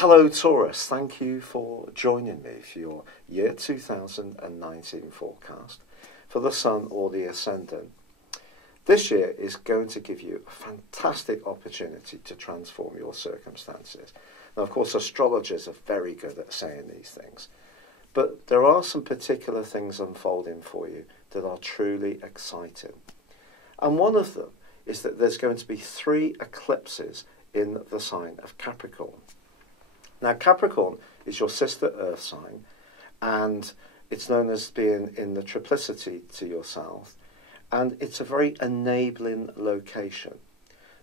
Hello Taurus, thank you for joining me for your year 2019 forecast for the Sun or the Ascendant. This year is going to give you a fantastic opportunity to transform your circumstances. Now, of course, astrologers are very good at saying these things, but there are some particular things unfolding for you that are truly exciting. And one of them is that there's going to be 3 eclipses in the sign of Capricorn. Now, Capricorn is your sister Earth sign, and it's known as being in the triplicity to your south, and it's a very enabling location.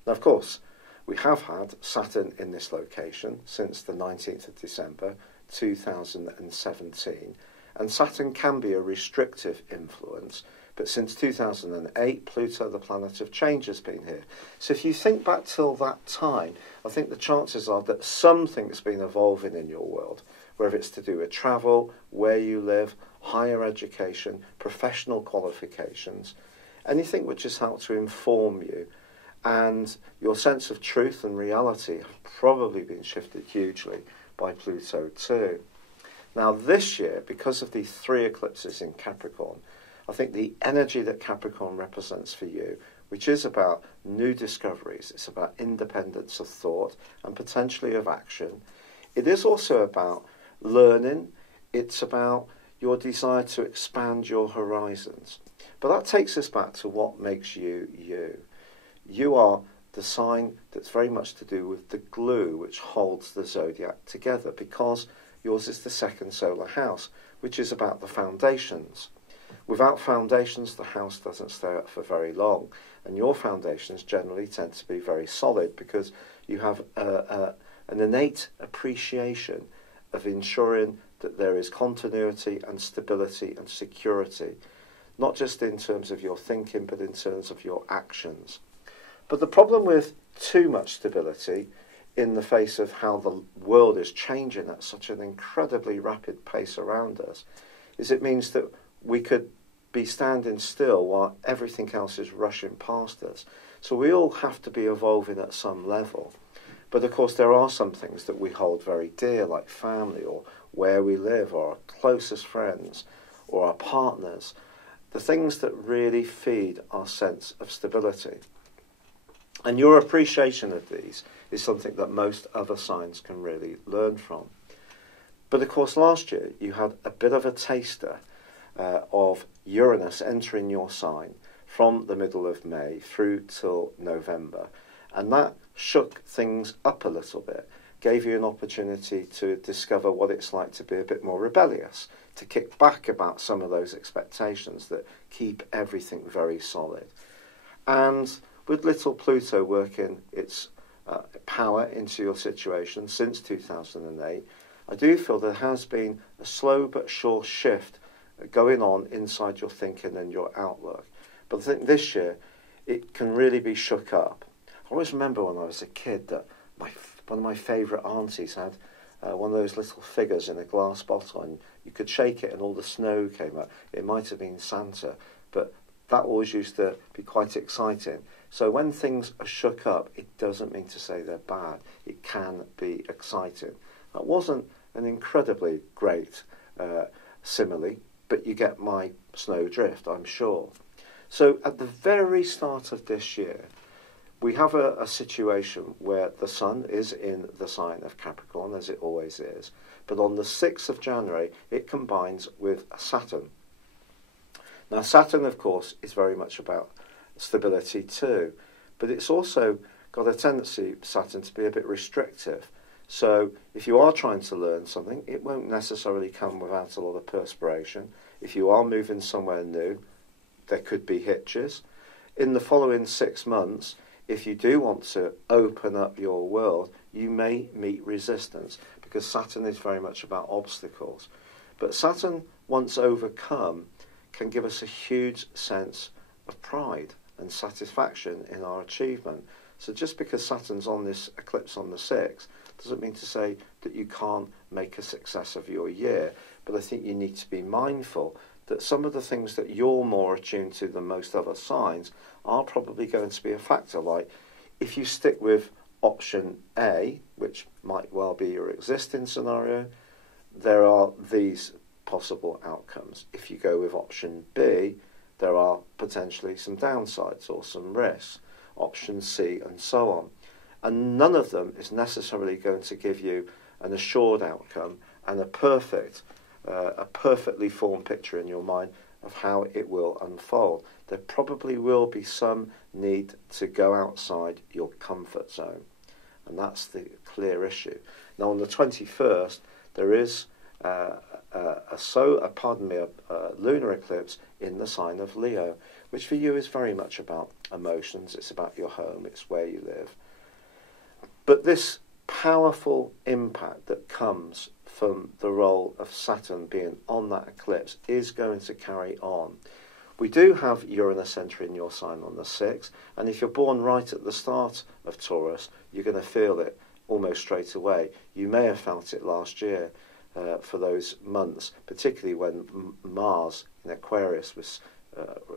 Now, of course, we have had Saturn in this location since the 19th of December 2017, and Saturn can be a restrictive influence, but since 2008, Pluto, the planet of change, has been here. So if you think back till that time, I think the chances are that something's been evolving in your world, whether it's to do with travel, where you live, higher education, professional qualifications, anything which has helped to inform you. And your sense of truth and reality have probably been shifted hugely by Pluto too. Now this year, because of the 3 eclipses in Capricorn, I think the energy that Capricorn represents for you, which is about new discoveries, it's about independence of thought and potentially of action. It is also about learning. It's about your desire to expand your horizons. But that takes us back to what makes you you. You are the sign that's very much to do with the glue which holds the zodiac together, because yours is the 2nd solar house, which is about the foundations. Without foundations, the house doesn't stay up for very long, and your foundations generally tend to be very solid because you have an innate appreciation of ensuring that there is continuity and stability and security, not just in terms of your thinking, but in terms of your actions. But the problem with too much stability in the face of how the world is changing at such an incredibly rapid pace around us is it means that we could be standing still while everything else is rushing past us. So we all have to be evolving at some level. But of course there are some things that we hold very dear, like family or where we live or our closest friends or our partners, the things that really feed our sense of stability. And your appreciation of these is something that most other signs can really learn from. But of course last year you had a bit of a taster of Uranus entering your sign from the middle of May through till November, and that shook things up a little bit, gave you an opportunity to discover what it's like to be a bit more rebellious, to kick back about some of those expectations that keep everything very solid. And with little Pluto working its power into your situation since 2008, I do feel there has been a slow but sure shift going on inside your thinking and your outlook. But I think this year it can really be shook up. I always remember when I was a kid that one of my favourite aunties had one of those little figures in a glass bottle, and you could shake it and all the snow came up. It might have been Santa, but that always used to be quite exciting. So when things are shook up, it doesn't mean to say they're bad. It can be exciting. That wasn't an incredibly great simile, but you get my snow drift, I'm sure. So at the very start of this year, we have a situation where the Sun is in the sign of Capricorn, as it always is, but on the 6th of January, it combines with Saturn. Now, Saturn, of course, is very much about stability too, but it's also got a tendency, Saturn, to be a bit restrictive. So if you are trying to learn something, it won't necessarily come without a lot of perspiration. If you are moving somewhere new, there could be hitches. In the following 6 months, if you do want to open up your world, you may meet resistance, because Saturn is very much about obstacles. But Saturn, once overcome, can give us a huge sense of pride and satisfaction in our achievement. So just because Saturn's on this eclipse on the 6th doesn't mean to say that you can't make a success of your year. But I think you need to be mindful that some of the things that you're more attuned to than most other signs are probably going to be a factor. Like if you stick with option A, which might well be your existing scenario, there are these possible outcomes. If you go with option B, there are potentially some downsides or some risks. Option C, and so on. And none of them is necessarily going to give you an assured outcome and a perfectly formed picture in your mind of how it will unfold. There probably will be some need to go outside your comfort zone, and that's the clear issue. Now, on the 21st, there is a lunar eclipse in the sign of Leo, which for you is very much about emotions. It's about your home. It's where you live. But this powerful impact that comes from the role of Saturn being on that eclipse is going to carry on. We do have Uranus entering your sign on the 6th, and if you're born right at the start of Taurus, you're going to feel it almost straight away. You may have felt it last year for those months, particularly when Mars in Aquarius was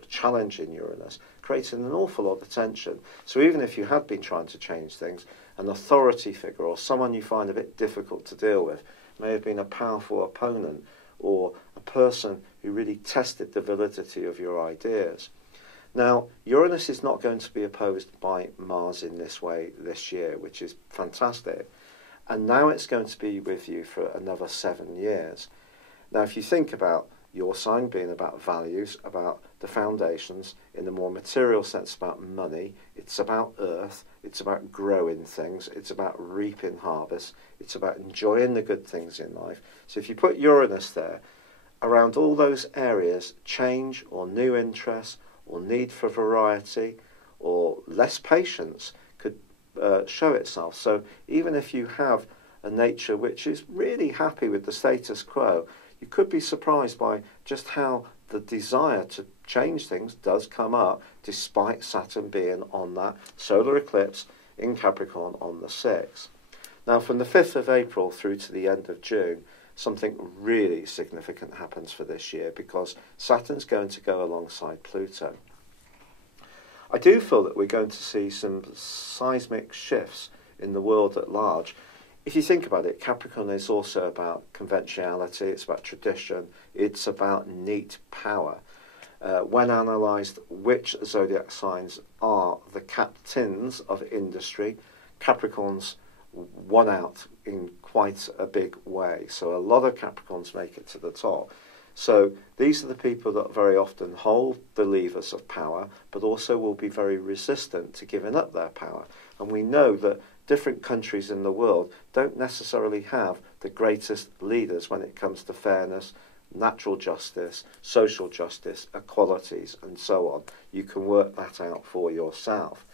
challenging Uranus, creating an awful lot of tension. So even if you had been trying to change things, an authority figure or someone you find a bit difficult to deal with may have been a powerful opponent or a person who really tested the validity of your ideas. Now, Uranus is not going to be opposed by Mars in this way this year, which is fantastic. And now it's going to be with you for another 7 years. Now, if you think about your sign being about values, about the foundations, in the more material sense about money, it's about earth, it's about growing things, it's about reaping harvest, it's about enjoying the good things in life. So if you put Uranus there, around all those areas, change or new interests or need for variety or less patience could show itself. So even if you have a nature which is really happy with the status quo, you could be surprised by just how the desire to change things does come up despite Saturn being on that solar eclipse in Capricorn on the 6th. Now, from the 5th of April through to the end of June, something really significant happens for this year because Saturn's going to go alongside Pluto. I do feel that we're going to see some seismic shifts in the world at large. If you think about it, Capricorn is also about conventionality, it's about tradition, it's about neat power. When analysed, which zodiac signs are the captains of industry, Capricorn's won out in quite a big way. So a lot of Capricorns make it to the top. So these are the people that very often hold the levers of power, but also will be very resistant to giving up their power. And we know that different countries in the world don't necessarily have the greatest leaders when it comes to fairness, natural justice, social justice, equalities, and so on. You can work that out for yourself.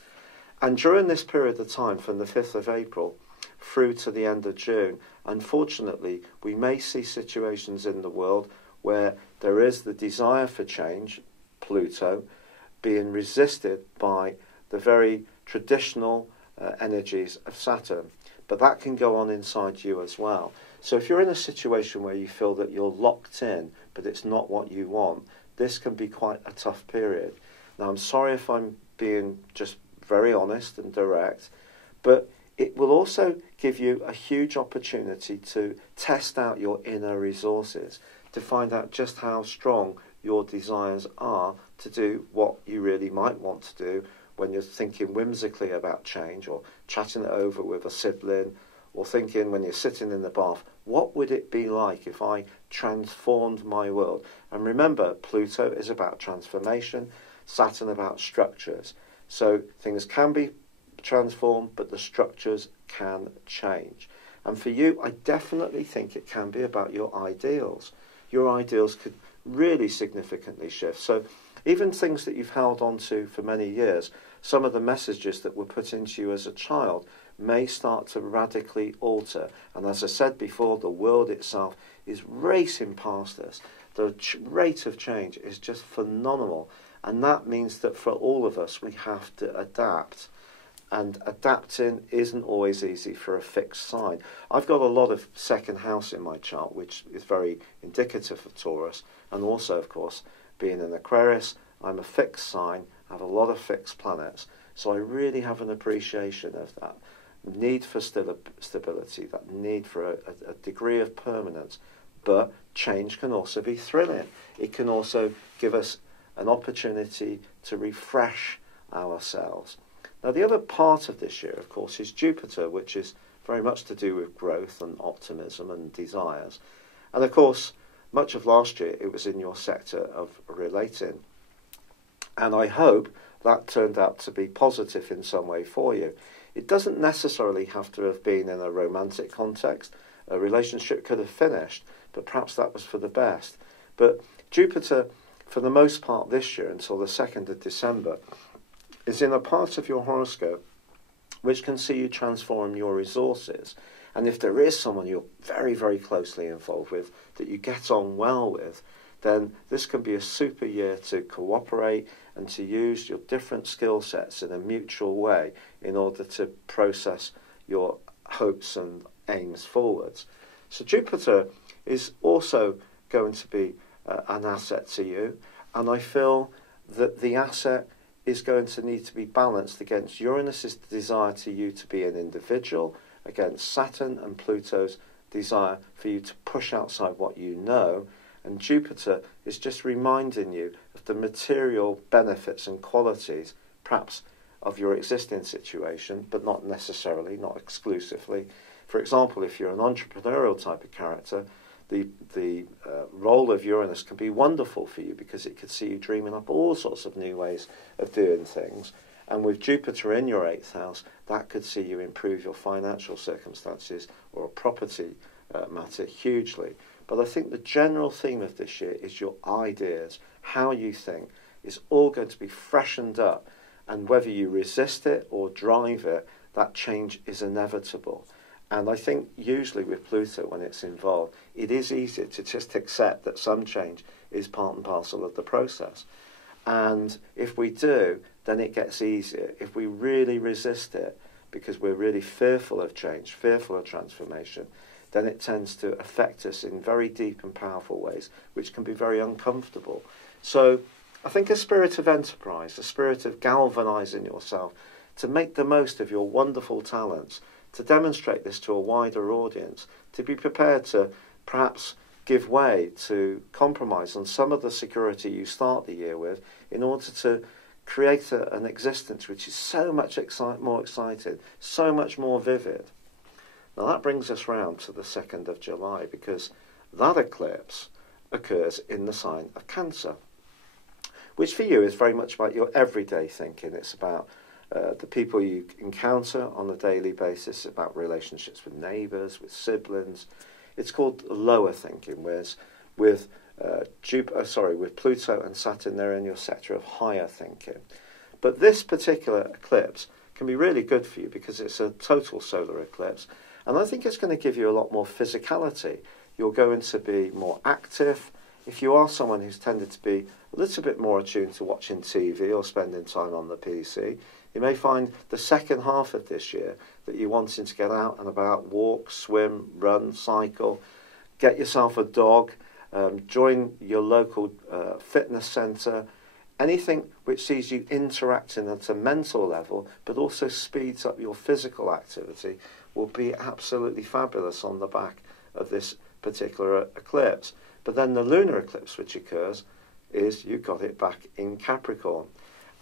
And during this period of time, from the 5th of April through to the end of June, unfortunately, we may see situations in the world where there is the desire for change, Pluto, being resisted by the very traditional energies of Saturn. But that can go on inside you as well. So if you're in a situation where you feel that you're locked in, but it's not what you want, this can be quite a tough period. Now, I'm sorry if I'm being just very honest and direct, but it will also give you a huge opportunity to test out your inner resources, to find out just how strong your desires are to do what you really might want to do when you're thinking whimsically about change or chatting it over with a sibling or thinking when you're sitting in the bath, what would it be like if I transformed my world? And remember, Pluto is about transformation, Saturn about structures. So things can be transformed, but the structures can change. And for you, I definitely think it can be about your ideals. Your ideals could really significantly shift. So even things that you've held on to for many years, some of the messages that were put into you as a child may start to radically alter. And as I said before, the world itself is racing past us. The rate of change is just phenomenal. And that means that for all of us, we have to adapt. And adapting isn't always easy for a fixed sign. I've got a lot of second house in my chart, which is very indicative of Taurus. And also, of course, being an Aquarius, I'm a fixed sign, I have a lot of fixed planets. So I really have an appreciation of that need for stability, that need for a degree of permanence. But change can also be thrilling. It can also give us an opportunity to refresh ourselves. Now, the other part of this year, of course, is Jupiter, which is very much to do with growth and optimism and desires. And, of course, much of last year, it was in your sector of relating. And I hope that turned out to be positive in some way for you. It doesn't necessarily have to have been in a romantic context. A relationship could have finished, but perhaps that was for the best. But Jupiter, for the most part this year, until the 2nd of December, is in a part of your horoscope which can see you transform your resources. And if there is someone you're very, very closely involved with, that you get on well with, then this can be a super year to cooperate and to use your different skill sets in a mutual way in order to process your hopes and aims forwards. So Jupiter is also going to be an asset to you, and I feel that the asset is going to need to be balanced against Uranus's desire to you to be an individual, against Saturn and Pluto's desire for you to push outside what you know, and Jupiter is just reminding you of the material benefits and qualities, perhaps, of your existing situation, but not necessarily, not exclusively. For example, if you're an entrepreneurial type of character, the role of Uranus can be wonderful for you because it could see you dreaming up all sorts of new ways of doing things. And with Jupiter in your 8th house, that could see you improve your financial circumstances or a property matter hugely. But I think the general theme of this year is your ideas, how you think, is all going to be freshened up. And whether you resist it or drive it, that change is inevitable. And I think usually with Pluto, when it's involved, it is easier to just accept that some change is part and parcel of the process. And if we do, then it gets easier. If we really resist it, because we're really fearful of change, fearful of transformation, then it tends to affect us in very deep and powerful ways, which can be very uncomfortable. So I think a spirit of enterprise, a spirit of galvanizing yourself to make the most of your wonderful talents, to demonstrate this to a wider audience, to be prepared to perhaps give way to compromise on some of the security you start the year with in order to create an existence which is so much more exciting, so much more vivid. Now that brings us round to the 2nd of July, because that eclipse occurs in the sign of Cancer, which for you is very much about your everyday thinking. It's about the people you encounter on a daily basis, about relationships with neighbours, with siblings. It's called lower thinking, whereas with Pluto and Saturn, they're in your sector of higher thinking. But this particular eclipse can be really good for you because it's a total solar eclipse, and I think it's going to give you a lot more physicality. You're going to be more active. If you are someone who's tended to be a little bit more attuned to watching TV or spending time on the PC, you may find the second half of this year that you're wanting to get out and about, walk, swim, run, cycle, get yourself a dog, join your local fitness centre, anything which sees you interacting at a mental level but also speeds up your physical activity will be absolutely fabulous on the back of this particular eclipse. But then the lunar eclipse which occurs is, you got it, back in Capricorn.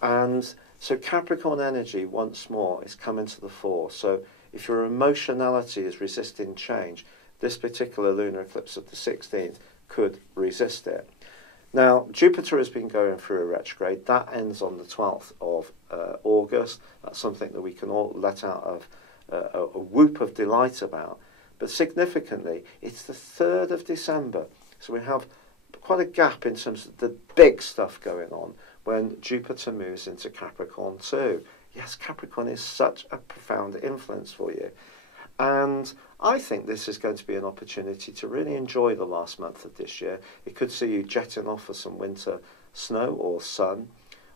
And so Capricorn energy, once more, is coming to the fore. So if your emotionality is resisting change, this particular lunar eclipse of the 16th could resist it. Now, Jupiter has been going through a retrograde. That ends on the 12th of August. That's something that we can all let out of a whoop of delight about. But significantly, it's the 3rd of December. So we have quite a gap in terms of the big stuff going on when Jupiter moves into Capricorn too. Yes, Capricorn is such a profound influence for you. And I think this is going to be an opportunity to really enjoy the last month of this year. It could see you jetting off for some winter snow or sun,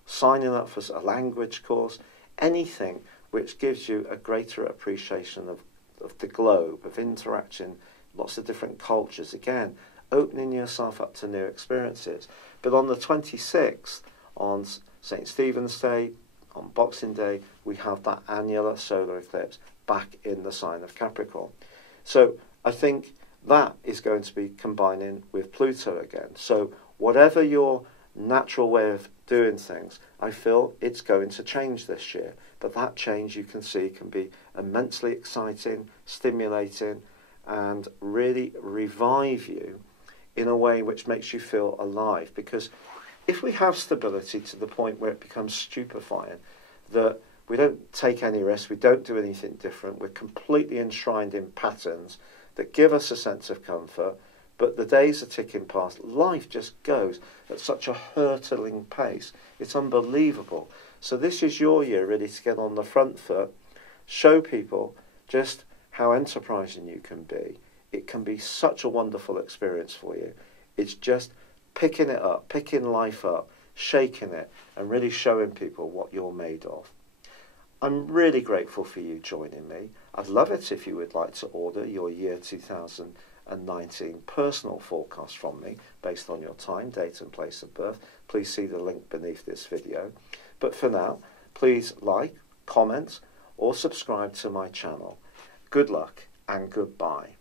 signing up for a language course, anything which gives you a greater appreciation of the globe, of interaction, lots of different cultures. Again, opening yourself up to new experiences. But on the 26th, on St. Stephen's Day, on Boxing Day, we have that annular solar eclipse back in the sign of Capricorn. So I think that is going to be combining with Pluto again. So whatever your natural way of doing things, I feel it's going to change this year. But that change, you can see, can be immensely exciting, stimulating, and really revive you in a way which makes you feel alive. Because if we have stability to the point where it becomes stupefying, that we don't take any risks, we don't do anything different, we're completely enshrined in patterns that give us a sense of comfort, but the days are ticking past, life just goes at such a hurtling pace. It's unbelievable. So this is your year really to get on the front foot, show people just how enterprising you can be. It can be such a wonderful experience for you. It's just picking it up, picking life up, shaking it, and really showing people what you're made of. I'm really grateful for you joining me. I'd love it if you would like to order your year 2019 personal forecast from me based on your time, date and place of birth. Please see the link beneath this video. But for now, please like, comment or subscribe to my channel. Good luck and goodbye.